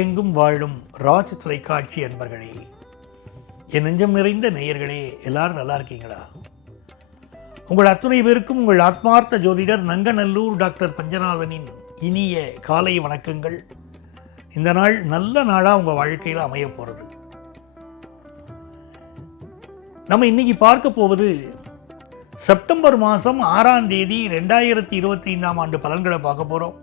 உலகெங்கும் வாழும் ராஜ் தொலைக்காட்சி அன்பர்களே, என் நெஞ்சம் நிறைந்த நேயர்களே, எல்லாரும் நல்லா இருக்கீங்களா? உங்கள் அத்துணை பேருக்கும் உங்கள் ஆத்மார்த்த ஜோதிடர் நங்கநல்லூர் டாக்டர் பஞ்சநாதனின் இனிய காலை வணக்கங்கள். இந்த நாள் நல்ல நாளாக உங்கள் வாழ்க்கையில் அமைய போகிறது. நம்ம இன்னைக்கு பார்க்க போவது செப்டம்பர் மாதம் 6ஆம் தேதி 2025ஆம் ஆண்டு பலன்களை பார்க்க போகிறோம்.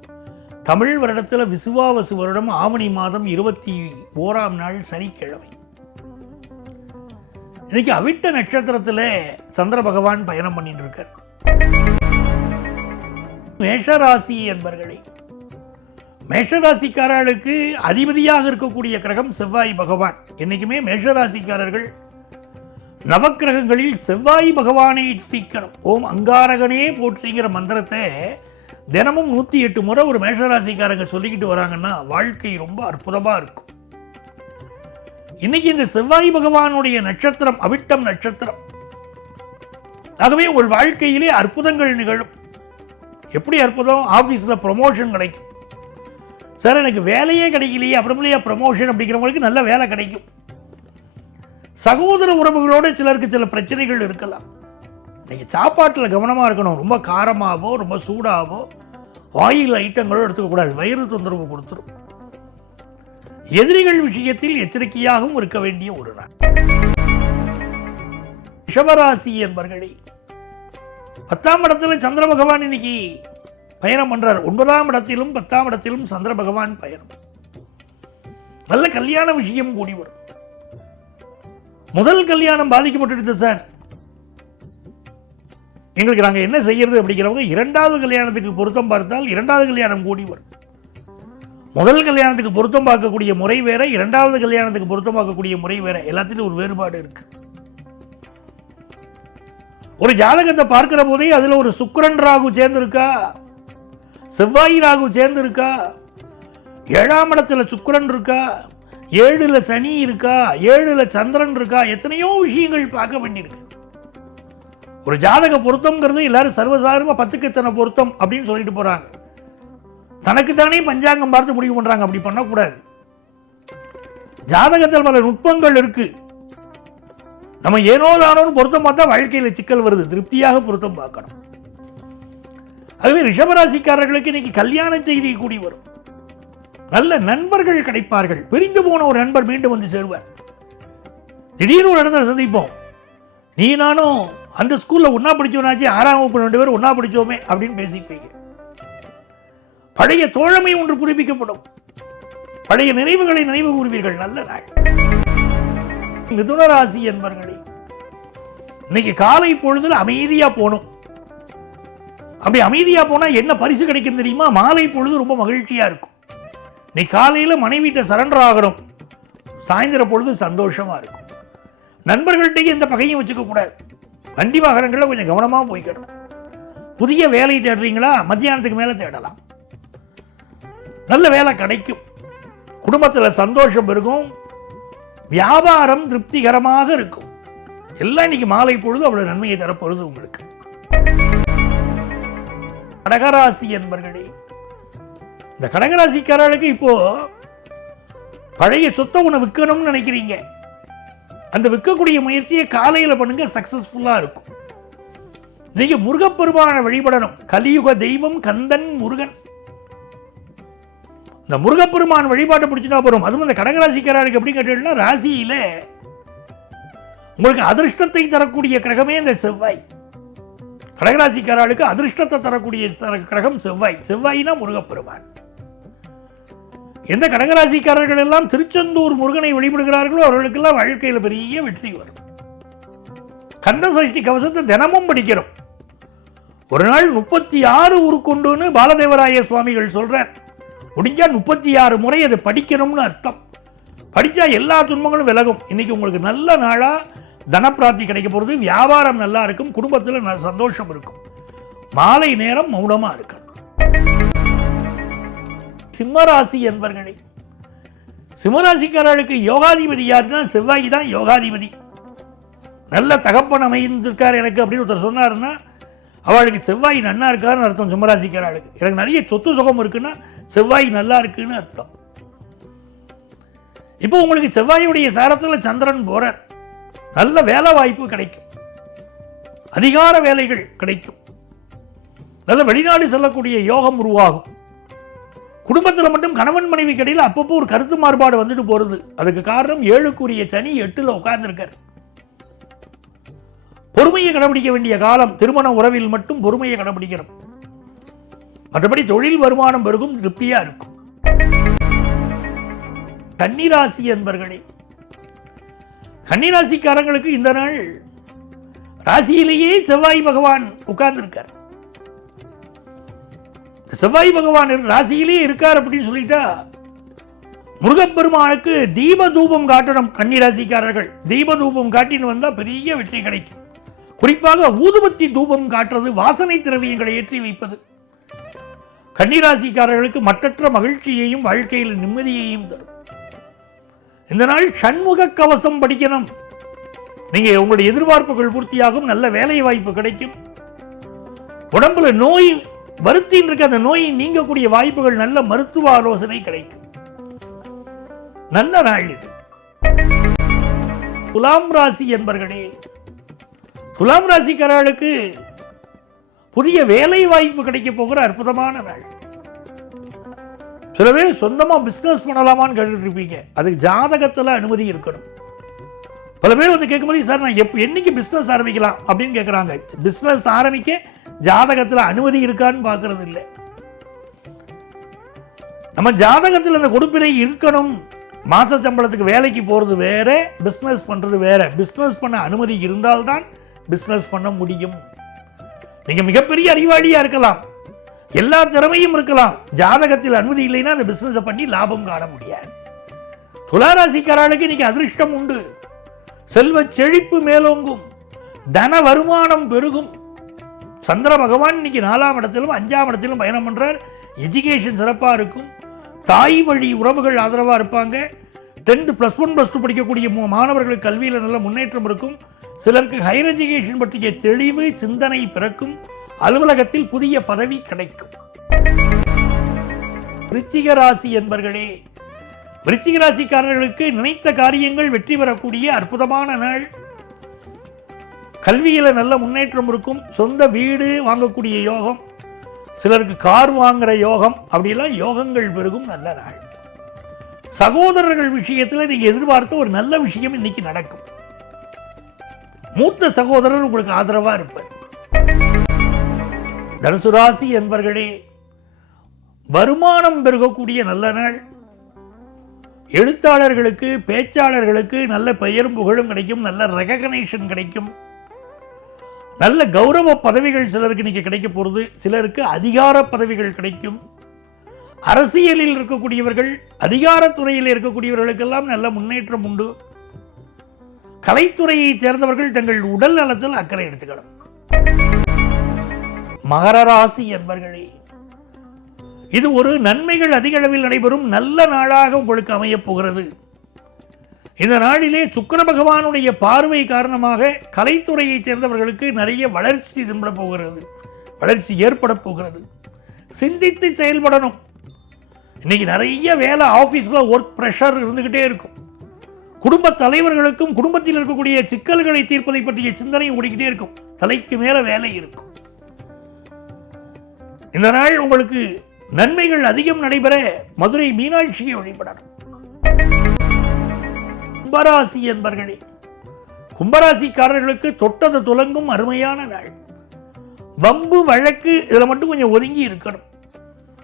தமிழ் வருடத்தில் விசுவாவசு வருடம் ஆவணி மாதம் 21ஆம் நாள் சனிக்கிழமை. இன்னைக்கு அவிட்ட நட்சத்திரத்தில் சந்திர பகவான் பயணம் பண்ணிட்டு இருக்கார். மேஷராசி என்பர்களே, மேஷராசிக்காரர்களுக்கு அதிபதியாக இருக்கக்கூடிய கிரகம் செவ்வாய் பகவான். என்னைக்குமே மேஷராசிக்காரர்கள் நவக்கிரகங்களில் செவ்வாய் பகவானை துதிக்கணும். ஓம் அங்காரகனே போற்றிங்கிற மந்திரத்தை தினமும் 108 முறை ஒரு மேஷராசிக்காரங்க சொல்லிக்கிட்டு வராங்கன்னா வாழ்க்கை ரொம்ப அற்புதமாக இருக்கும். இன்னைக்கு இந்த செவ்வாய் பகவானுடைய நட்சத்திரம் அவிட்டம் நட்சத்திரம். ஆகவே உங்கள் வாழ்க்கையிலே அற்புதங்கள் நிகழும். எப்படி அற்புதம்? ஆஃபீஸில் ப்ரொமோஷன் கிடைக்கும். சார் எனக்கு வேலையே கிடைக்கலையே, அப்புறமேலையா ப்ரமோஷன் அப்படிங்கிறவங்களுக்கு நல்ல வேலை கிடைக்கும். சகோதர உறவுகளோடு சிலருக்கு சில பிரச்சனைகள் இருக்கலாம். நீங்கள் சாப்பாட்டில் கவனமாக இருக்கணும். ரொம்ப காரமாகவோ ரொம்ப சூடாகவோ ஆயில் ஐட்டங்களோ எடுத்துக்கக்கூடாது. வயிறு தொந்தரவு கொடுத்துரும். எதிரிகள் விஷயத்தில் எச்சரிக்கையாகவும் இருக்க வேண்டிய ஒரு நாள். ரிஷபராசி என்பர்களே, 10ஆம் இடத்துல சந்திர பகவான் இன்னைக்கு பயணம் பண்றார். 9ஆம் இடத்திலும் 10ஆம் இடத்திலும் சந்திர பகவான் பயணம். நல்ல கல்யாண விஷயம் கூடி வரும். முதல் கல்யாணம் பாதிக்கப்பட்டு சார், எங்களுக்கு நாங்கள் என்ன செய்யறது அப்படிங்கிறவங்க 2வது கல்யாணத்துக்கு பொருத்தம் பார்த்தால் 2வது கல்யாணம் கூடி வரும். முதல் கல்யாணத்துக்கு பொருத்தம் பார்க்கக்கூடிய முறை வேற, 2வது கல்யாணத்துக்கு பொருத்தம் பார்க்கக்கூடிய முறை வேற. எல்லாத்திலும் ஒரு வேறுபாடு இருக்கு. ஒரு ஜாதகத்தை பார்க்கிற போதே அதுல ஒரு சுக்கிரன் ராகு சேர்ந்திருக்கா, செவ்வாய் ராகு சேர்ந்திருக்கா, 7ஆம் இடத்துல சுக்கிரன் இருக்கா, 7ல் சனி இருக்கா, 7ல் சந்திரன் இருக்கா, எத்தனையோ விஷயங்கள் பார்க்க வேண்டியிருக்கு. ஒரு ஜாதக பொருத்தம்ங்கிறது எல்லாரும் சர்வசாதாரணமா 10க்கு எத்தனை பொருத்தம் அப்படின்னு சொல்லிட்டு போறாங்க. தனக்குத்தானே பஞ்சாங்கம் பார்த்து முடிவு பண்றாங்க. அப்படி பண்ணக்கூடாது. ஜாதகத்தில் பல நுட்பங்கள் இருக்கு. நம்ம ஏனோ தானோன்னு பொருத்தம் பார்த்தா வாழ்க்கையில் சிக்கல் வருது. திருப்தியாக பொருத்தம் பார்க்கணும். அதுவே ரிஷபராசிக்காரர்களுக்கு இன்னைக்கு கல்யாண செய்தி கூடி வரும். நல்ல நண்பர்கள் கிடைப்பார்கள். பிரிந்து போன ஒரு நண்பர் மீண்டும் வந்து சேருவார். திடீர்னு ஒரு இடத்துல சந்திப்போம். நீ நானும் அந்த ஸ்கூல்ல ஒன்னா படிச்சோம்னாச்சு, 6ஆம் வகுப்பு 2 பேரும் ஒன்னா படிச்சோமே அப்படின்னு பேசிப்பீங்க. பழைய தோழமை ஒன்று புதுப்பிக்கப்படும். பழைய நினைவுகளை நினைவு கூறுவீர்கள். நல்ல நாள். மிதுன ராசி என்பர்களே, இன்னைக்கு காலை பொழுதுல அமைதியா போகணும். அப்படி அமைதியா போனா என்ன பரிசு கிடைக்கும் தெரியுமா? மாலை பொழுது ரொம்ப மகிழ்ச்சியா இருக்கும். இன்னைக்கு காலையில மனைவிட்ட சரண்டர் ஆகணும். சாயந்தர பொழுது சந்தோஷமா இருக்கும். நண்பர்கள்ட்டையும் எந்த பகையும் வச்சுக்க கூடாது. வண்டி வாகனங்களில் கொஞ்சம் கவனமாக போய்க்கணும். புதிய வேலை தேடுறீங்களா? மத்தியானத்துக்கு மேலே தேடலாம். நல்ல வேலை கிடைக்கும். குடும்பத்தில் சந்தோஷம் இருக்கும். வியாபாரம் திருப்திகரமாக இருக்கும். எல்லாம் இன்னைக்கு மாலை பொழுது அவ்வளவு நன்மையை தரப்போறது உங்களுக்கு. கடகராசி என்பர்களே, இந்த கடகராசிக்காரர்களுக்கு இப்போ பழைய சொத்தை ஒன்று விற்கணும்னு நினைக்கிறீங்க. அந்த விற்கக்கூடிய முயற்சியை காலையில் பண்ணுங்க, சக்சஸ்ஃபுல்லா இருக்கும். நீங்க முருகப்பெருமான வழிபடணும். கலியுக தெய்வம் கந்தன் முருகன். இந்த முருகப்பெருமான் வழிபாட்டை பிடிச்சிட்டா போறோம். அதுவும் இந்த கடகராசிக்காரருக்கு எப்படி கேட்டீங்கன்னா, ராசியில உங்களுக்கு அதிர்ஷ்டத்தை தரக்கூடிய கிரகமே இந்த செவ்வாய். கடகராசிக்காரர்களுக்கு அதிர்ஷ்டத்தை தரக்கூடிய கிரகம் செவ்வாய். செவ்வாய்னா முருகப்பெருமான். எந்த கடகராசிக்காரர்கள் எல்லாம் திருச்செந்தூர் முருகனை வழிபடுகிறார்களோ அவர்களுக்கெல்லாம் வாழ்க்கையில் பெரிய வெற்றி வரும். கந்த சஷ்டி கவசத்தை தினமும் படிக்கிறோம். ஒரு நாள் 36 உருக்கொண்டுன்னு பாலதேவராய சுவாமிகள் சொல்றார். முடிஞ்சா 36 முறை அதை படிக்கணும்னு அர்த்தம். படிச்சா எல்லா துன்பங்களும் விலகும். இன்னைக்கு உங்களுக்கு நல்ல நாளா தனப்பிராப்தி கிடைக்க போறது. வியாபாரம் நல்லா இருக்கும். குடும்பத்தில் சந்தோஷம் இருக்கும். மாலை நேரம் மௌனமா இருக்கணும். சிம்மராசி என்பர்களே, சிம்மராசிக்காரர்களுக்கு யோகாதிபதி யாருன்னா செவ்வாய் தான் யோகாதிபதி. நல்ல தகப்பன் அமைந்திருக்கார் எனக்கு அப்படின்னு ஒருத்தர் சொன்னாருன்னா அவளுக்கு செவ்வாய் நன்னா இருக்காருன்னு அர்த்தம். சிம்மராசிக்காரர்களுக்கு எனக்கு நிறைய சொத்து சுகம் இருக்குன்னா செவ்வாய் நல்லா இருக்குன்னு அர்த்தம். இப்போ உங்களுக்கு செவ்வாயுடைய சாரத்தில் சந்திரன் போறார், நல்ல வேலை வாய்ப்பு கிடைக்கும், அதிகார வேலைகள் கிடைக்கும், நல்ல வெளிநாடு செல்லக்கூடிய யோகம் உருவாகும். குடும்பத்தில் மட்டும் கணவன் மனைவி கடையில் அப்பப்போ ஒரு கருத்து மாறுபாடு வந்துட்டு போறது. அதுக்கு காரணம் 7க்குரிய சனி 8ல் உட்கார்ந்துருக்கார். பொறுமையை கடைபிடிக்க வேண்டிய காலம். திருமண உறவில் மட்டும் பொறுமையை கடைபிடிக்கணும். மற்றபடி தொழில் வருமானம் பெருகும், திருப்தியா இருக்கும். கன்னிராசி என்பர்களே, கன்னிராசிக்காரங்களுக்கு இந்த நாள் ராசியிலேயே செவ்வாய் பகவான் உட்கார்ந்திருக்கார். செவ்வாய் பகவான் ராசியிலேயே இருக்கார் அப்படின்னு சொல்லிட்டா முருகப்பெருமானுக்கு தீப தூபம் காட்டணும். கன்னிராசிக்காரர்கள் தீப தூபம் காட்டின்னு வந்தா பெரிய வெற்றி கிடைக்கும். குறிப்பாக ஊதுபத்தி தூபம் காட்டுறது, வாசனை திரவியங்களை ஏற்றி வைப்பது கன்னிராசிக்காரர்களுக்கு மற்றற்ற மகிழ்ச்சியையும் வாழ்க்கையில் நிம்மதியையும் தரும். இந்த நாள் சண்முக கவசம் படிக்கணும். நீங்க உங்களுடைய எதிர்பார்ப்புகள் பூர்த்தியாகும், நல்ல வேலை வாய்ப்பு கிடைக்கும். உடம்புல நோய் வருத்தின் இருக்க அந்த நோயை நீங்கக்கூடிய வாய்ப்புகள், நல்ல மருத்துவ ஆலோசனை கிடைக்கும். நல்ல நாள் இது. துலாம் ராசி என்பர்களே, துலாம் ராசிக்காரர்களுக்கு புதிய வேலை வாய்ப்பு கிடைக்க போகிற அற்புதமான நாள். சில பேர் சொந்தமா பிசினஸ் பண்ணலாமான்னு கேட்டுட்டு இருப்பீங்க. அதுக்கு ஜாதகத்துல அனுமதி இருக்கணும். பல பேர் வந்து கேட்கும்போது, சார் நான் என்னைக்கு பிசினஸ் ஆரம்பிக்கலாம் அப்படின்னு கேட்குறாங்க. பிசினஸ் ஆரம்பிக்க ஜாதகத்தில் அனுமதி இருக்கான்னு பார்க்கறது இல்லை. நம்ம ஜாதகத்தில் அந்த கொடுப்பினை இருக்கணும். மாச சம்பளத்துக்கு வேலைக்கு போறது வேற, பிசினஸ் பண்றது வேற. பிசினஸ் பண்ண அனுமதி இருந்தால்தான் பிசினஸ் பண்ண முடியும். நீங்க மிகப்பெரிய அறிவாளியா இருக்கலாம், எல்லா திறமையும் இருக்கலாம், ஜாதகத்தில் அனுமதி இல்லைன்னா அந்த பிசினஸ் பண்ணி லாபம் காண முடியாது. துளாராசிக்காரர்களுக்கு இன்னைக்கு அதிர்ஷ்டம் உண்டு. செல்வ செழிப்பு மேலோங்கும், தன வருமானம் பெருகும். சந்திர பகவான் இன்னைக்கு 4ஆம் இடத்திலும் 5ஆம் இடத்திலும் பயணம் பண்றார். எஜுகேஷன் சிறப்பா இருக்கும். தாய் வழி உறவுகள் ஆதரவா இருப்பாங்க. 10th +1 +2 படிக்கக்கூடிய மாணவர்களுக்கு கல்வியில் நல்ல முன்னேற்றம் இருக்கும். சிலருக்கு ஹையர் எஜுகேஷன் பற்றிய தெளிவு சிந்தனை பிறக்கும். அலுவலகத்தில் புதிய பதவி கிடைக்கும். விருச்சிக ராசி என்பர்களே, விருச்சிக ராசிக்காரர்களுக்கு நினைத்த காரியங்கள் வெற்றி பெறக்கூடிய அற்புதமான நாள். கல்வியில நல்ல முன்னேற்றம் இருக்கும். சொந்த வீடு வாங்கக்கூடிய யோகம், சிலருக்கு கார் வாங்குற யோகம், அப்படிலாம் யோகங்கள் பெருகும். நல்ல நாள். சகோதரர்கள் விஷயத்தில் நீங்க எதிர்பார்த்த ஒரு நல்ல விஷயம் இன்னைக்கு நடக்கும். மூத்த சகோதரர் உங்களுக்கு ஆதரவா இருப்பார். தனுசு ராசி என்பர்களே, வருமானம் பெருகக்கூடிய நல்ல நாள். எழுத்தாளர்களுக்கு, பேச்சாளர்களுக்கு நல்ல பெயரும் புகழும் கிடைக்கும். நல்ல ரெகக்னேஷன் கிடைக்கும். நல்ல கௌரவ பதவிகள் சிலருக்கு இன்னைக்கு கிடைக்க போகிறது. சிலருக்கு அதிகார பதவிகள் கிடைக்கும். அரசியலில் இருக்கக்கூடியவர்கள், அதிகாரத்துறையில் இருக்கக்கூடியவர்களுக்கெல்லாம் நல்ல முன்னேற்றம் உண்டு. கலைத்துறையை சேர்ந்தவர்கள் தங்கள் உடல் நலத்தில் அக்கறை எடுத்துக்கணும். மகர ராசி என்பர்களே, இது ஒரு நன்மைகள் அதிக அளவில் நடைபெறும் நல்ல நாளாக உங்களுக்கு அமையப் போகிறது. இந்த நாளிலே சுக்கிர பகவானுடைய பார்வை காரணமாக கலைத்துறையை சேர்ந்தவர்களுக்கு நிறைய வளர்ச்சி திரும்ப போகிறது, வளர்ச்சி ஏற்பட போகிறது. சிந்தித்து செயல்படணும். இன்னைக்கு நிறைய வேலை, ஆபீஸ்ல ஒர்க் பிரஷர் இருந்துகிட்டே இருக்கும். குடும்ப தலைவர்களுக்கும் குடும்பத்தில் இருக்கக்கூடிய சிக்கல்களை தீர்ப்பதை பற்றிய சிந்தனை ஓடிக்கிட்டே இருக்கும். தலைக்கு மேல வேலை இருக்கும். இந்த நாள் உங்களுக்கு நன்மைகள் அதிகம் நடைபெற மதுரை மீனாட்சியை வழிபடணும். கும்பராசி என்பர்களே, கும்பராசிக்காரர்களுக்கு தொட்டது துலங்கும் அருமையான நாள். வம்பு வழக்கு இதுல மட்டும் கொஞ்சம் ஒதுங்கி இருக்கணும்.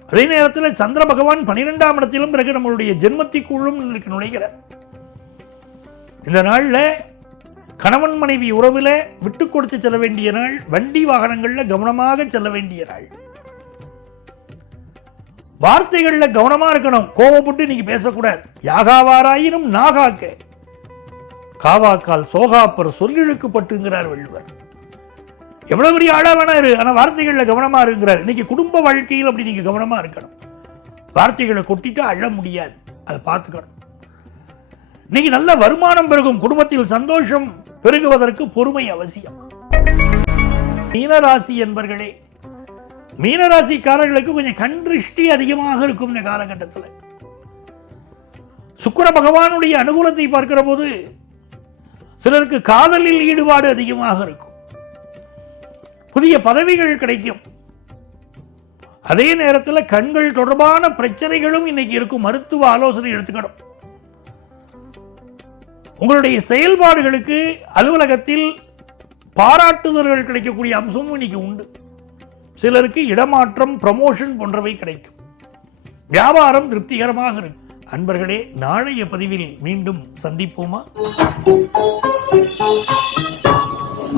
அதே நேரத்தில் சந்திர பகவான் 12ஆம் இடத்திலும் பிறகு நம்மளுடைய ஜென்மத்திற்குள்ளும் நுழைகிறார். இந்த நாள்ல கணவன் மனைவி உறவுல விட்டு கொடுத்து செல்ல வேண்டிய நாள். வண்டி வாகனங்கள்ல கவனமாக செல்ல வேண்டிய நாள். வார்த்தைகள்ல கவனமா இருக்கணும். கோபப்பட்டு நீங்க பேசக்கூடாது. யாகாவாராயினும் நாகாக்க காவாக்கால் சோகாப்பர் சொல்லிழுக்கப்பட்டுங்கிறார் வள்ளுவர். எவ்வளவு பெரிய ஆளா வேணா இரு, ஆனா வார்த்தைகள்ல கவனமா இருக்குங்கிறார். இன்னைக்கு குடும்ப வாழ்க்கையில் அப்படி நீங்க கவனமா இருக்கணும். வார்த்தைகளை கொட்டிட்டு அழ முடியாது, அதை பார்த்துக்கணும். இன்னைக்கு நல்ல வருமானம் பெருகும். குடும்பத்தில் சந்தோஷம் பெருகுவதற்கு பொறுமை அவசியம். மீனராசி என்பர்களே, மீனராசிக்காரர்களுக்கு கொஞ்சம் கண் திருஷ்டி அதிகமாக இருக்கும் இந்த காலகட்டத்தில். சுக்கிர பகவானுடைய அனுகூலத்தை பார்க்கிற போது சிலருக்கு காதலில் ஈடுபாடு அதிகமாக இருக்கும். புதிய பதவிகள் கிடைக்கும். அதே நேரத்தில் கண்கள் தொடர்பான பிரச்சனைகளும் இன்னைக்கு இருக்கும். மருத்துவ ஆலோசனை எடுத்துக்கணும். உங்களுடைய செயல்பாடுகளுக்கு அலுவலகத்தில் பாராட்டுதல்கள் கிடைக்கக்கூடிய அம்சமும் இன்னைக்கு உண்டு. சிலருக்கு இடமாற்றம், ப்ரமோஷன் போன்றவை கிடைக்கும். வியாபாரம் திருப்திகரமாக இருக்கும். அன்பர்களே, நாளைய பதிவில் மீண்டும் சந்திப்போமா?